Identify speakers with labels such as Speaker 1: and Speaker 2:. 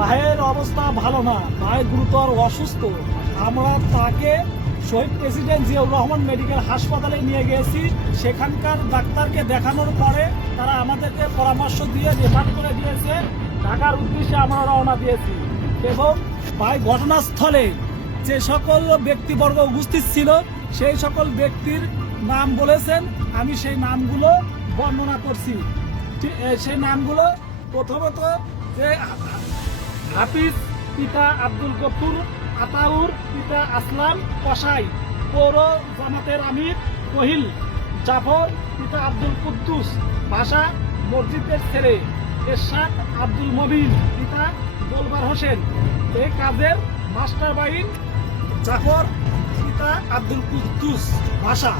Speaker 1: ভাইয়ের অবস্থা ভালো না ভাই গুরুতর অসুস্থ। আমরা তাকে শহীদ প্রেসিডেন্ট জিয়াউর রহমান মেডিকেল হাসপাতালে নিয়ে গেছি সেখানকার ডাক্তারকে দেখানোর পরে তারা আমাদেরকে পরামর্শ দিয়ে রেফার করে দিয়েছে। ঢাকার উদ্দেশ্যে আমরা রওনা দিয়েছি। এবং ভাই ঘটনাস্থলে যে সকল ব্যক্তিবর্গ উপস্থিত ছিল, সেই সকল ব্যক্তির নাম বলেছেন। আমি সেই নামগুলো বর্ণনা করছি। সেই নামগুলো প্রথমত যে হাফিজ পিতা আব্দুল গফুর, আতাউর পিতা আসলাম কসাই, পৌর জামাতের আমির কহিল, জাফর পিতা আব্দুল কুদ্দুস ভাষা মসজিদের ছেলে, এরশাদ আব্দুল মবিন পিতা গোলবার হোসেন। এ কাজের মাস্টার বাইন জাফর পিতা আব্দুল কুদ্দুস ভাষা